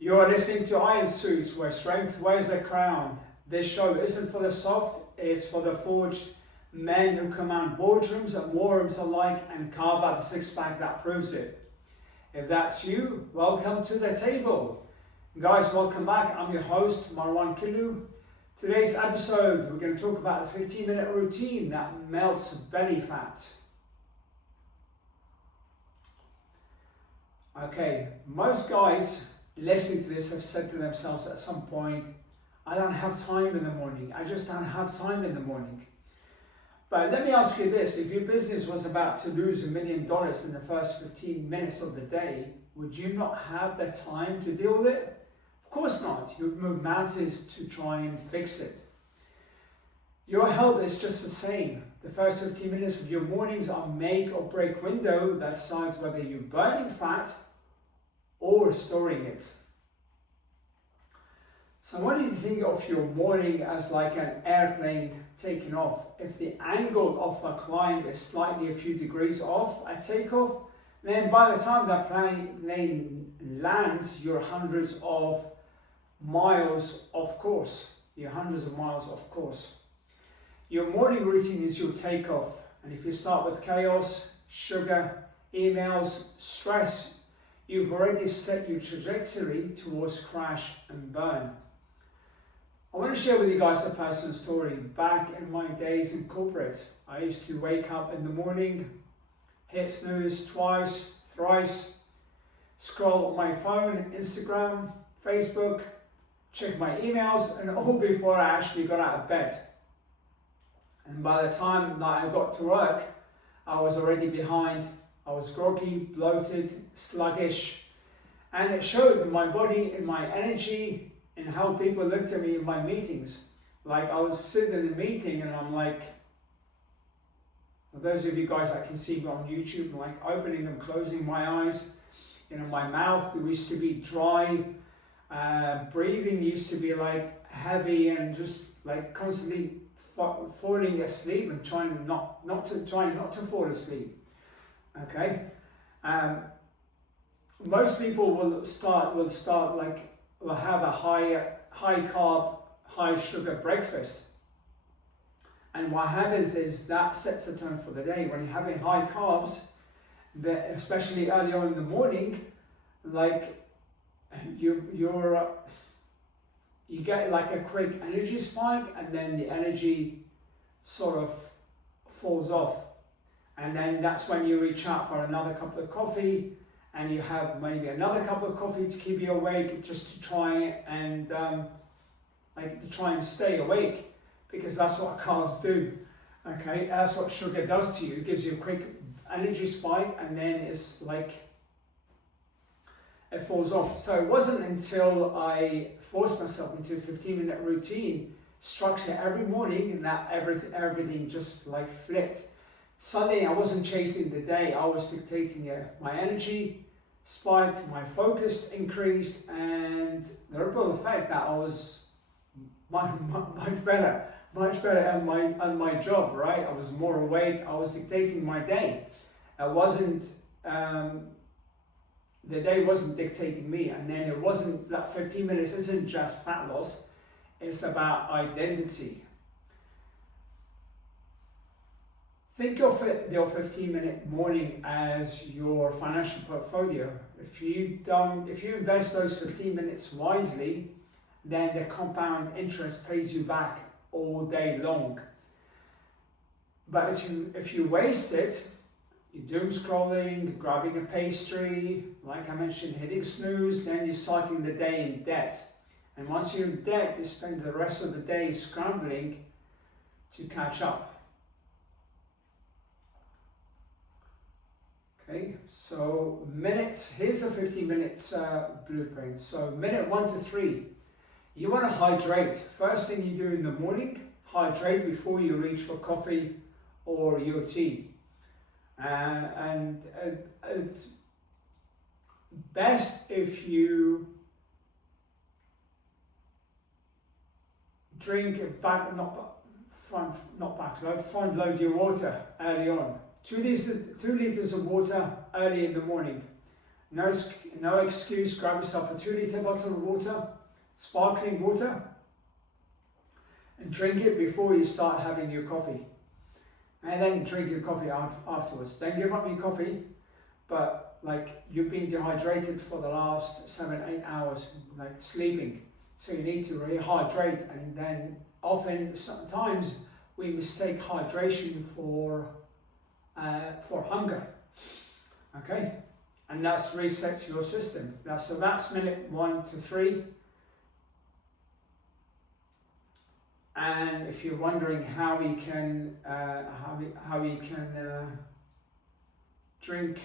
You are listening to Iron Suits, where strength wears a crown. This show isn't for the soft, it's for the forged men who command boardrooms and war rooms alike and carve out the six-pack that proves it. If that's you, welcome to the table. Guys, welcome back. I'm your host, Marwan Killu. Today's episode, we're going to talk about a 15-minute routine that melts belly fat. Okay, most guys listening to this have said to themselves at some point, I don't have time in the morning. I just don't have time in the morning. But let me ask you this, if your business was about to lose $1 million in the first 15 minutes of the day, would you not have the time to deal with it? Of course not. You would move mountains to try and fix it. Your health is just the same. The first 15 minutes of your mornings are make or break window that decides whether you're burning fat or storing it. So what do you think of your morning as like an airplane taking off? If the angle of the climb is slightly a few degrees off at takeoff, then by the time that plane lands, you're hundreds of miles off course. You're hundreds of miles off course. Your morning routine is your takeoff. And if you start with chaos, sugar, emails, stress, you've already set your trajectory towards crash and burn. I want to share with you guys a personal story. Back in my days in corporate, I used to wake up in the morning, hit snooze twice, thrice, scroll on my phone, Instagram, Facebook, check my emails, and all before I actually got out of bed. And by the time that I got to work, I was already behind. I was groggy, bloated, sluggish, and it showed in my body, in my energy, in how people looked at me in my meetings. Like I was sitting in a meeting and I'm like, for those of you guys that can see me on YouTube, I'm like opening and closing my eyes. You know, my mouth used to be dry, breathing used to be like heavy and just like constantly falling asleep and trying not to fall asleep. Okay, most people will have a high carb, high sugar breakfast, and what happens is that sets the tone for the day. When you're having high carbs, especially early on in the morning, like you get like a quick energy spike, and then the energy sort of falls off. And then that's when you reach out for another cup of coffee, and you have maybe another cup of coffee to keep you awake, just to try and stay awake, because that's what carbs do. Okay, that's what sugar does to you. It gives you a quick energy spike, and then it's like it falls off. So it wasn't until I forced myself into a 15-minute routine structure every morning that everything just like flipped. Suddenly I wasn't chasing the day, I was dictating it. My energy spiked, my focus increased, and the ripple effect that I was much better at my job, right? I was more awake, I was dictating my day. It wasn't, the day wasn't dictating me, and then it wasn't, that 15 minutes isn't just fat loss, it's about identity. Think of your 15-minute morning as your financial portfolio. If you invest those 15 minutes wisely, then the compound interest pays you back all day long. But if you waste it, you're doom scrolling, grabbing a pastry, like I mentioned, hitting snooze, then you're starting the day in debt. And once you're in debt, you spend the rest of the day scrambling to catch up. Okay, so here's a 15-minute blueprint. So minute 1 to 3, you want to hydrate. First thing you do in the morning, hydrate before you reach for coffee or your tea. And it's best if you front load your water early on. 2 liters of water early in the morning. No excuse, grab yourself a 2-litre bottle of water, sparkling water, and drink it before you start having your coffee. And then drink your coffee afterwards. Don't give up your coffee, but like you've been dehydrated for the last 7-8 hours, like sleeping. So you need to rehydrate, and then sometimes we mistake hydration for hunger. Okay, and that's resets your system. So that's minute 1 to 3. And if you're wondering how we can drink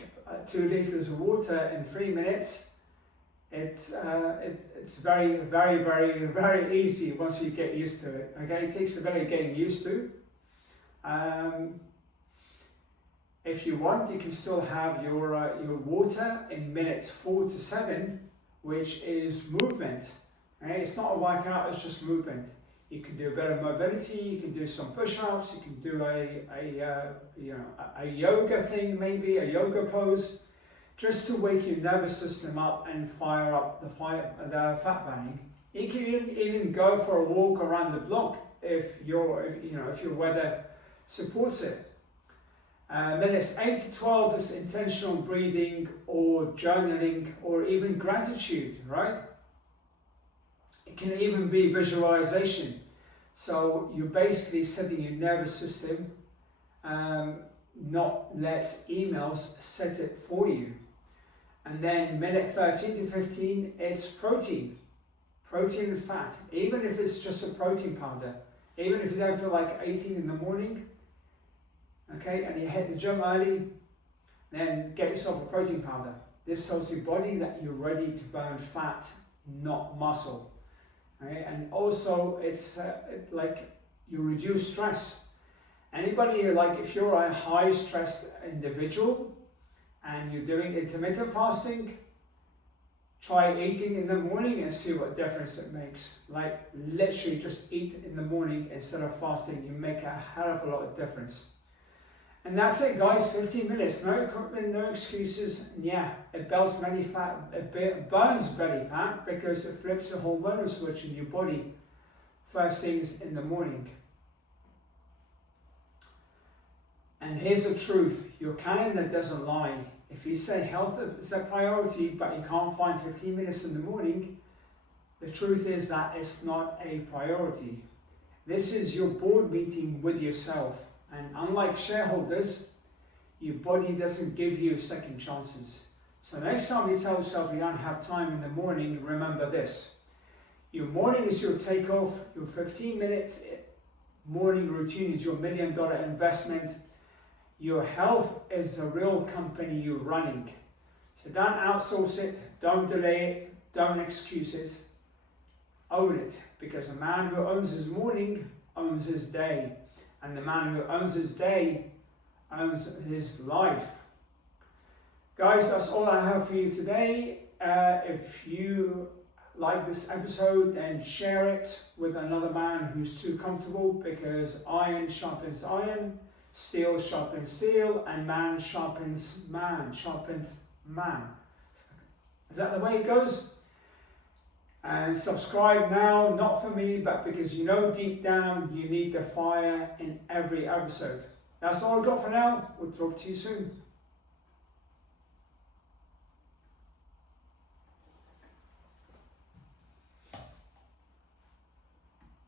2 litres of water in 3 minutes, it's very, very, very, very easy once you get used to it. Okay, it takes a bit of getting used to. If you want, you can still have your water in minutes 4 to 7, which is movement. Okay? It's not a workout; it's just movement. You can do a bit of mobility. You can do some push-ups. You can do a yoga thing, maybe a yoga pose, just to wake your nervous system up and fire up the fat burning. You can even go for a walk around the block if your weather supports it. Minutes 8 to 12 is intentional breathing or journaling or even gratitude, right? It can even be visualization. So you're basically setting your nervous system, not let emails set it for you. And then minute 13 to 15, it's protein and fat. Even if it's just a protein powder, even if you don't feel like eating in the morning, okay, and you hit the gym early, then get yourself a protein powder. This tells your body that you're ready to burn fat, not muscle. Okay? And also, it's like you reduce stress. Anybody, like if you're a high stressed individual and you're doing intermittent fasting, try eating in the morning and see what difference it makes. Like literally just eat in the morning instead of fasting. You make a hell of a lot of difference. And that's it, guys. 15 minutes, no equipment, no excuses. And yeah, it burns belly fat because it flips the hormonal switch in your body first things in the morning. And here's the truth: your calendar doesn't lie. If you say health is a priority, but you can't find 15 minutes in the morning, the truth is that it's not a priority. This is your board meeting with yourself. And unlike shareholders, your body doesn't give you second chances. So next time you tell yourself you don't have time in the morning, remember this. Your morning is your takeoff. Your 15 minutes morning routine is your $1 million investment. Your health is the real company you're running. So don't outsource it, don't delay it, don't excuse it. Own it, because a man who owns his morning owns his day. And the man who owns his day owns his life. Guys, that's all I have for you today. If you like this episode, then share it with another man who's too comfortable, because iron sharpens iron, steel sharpens steel, and man sharpens man. Is that the way it goes? And subscribe now, not for me, but because you know deep down you need the fire in every episode. That's all I've got for now. We'll talk to you soon.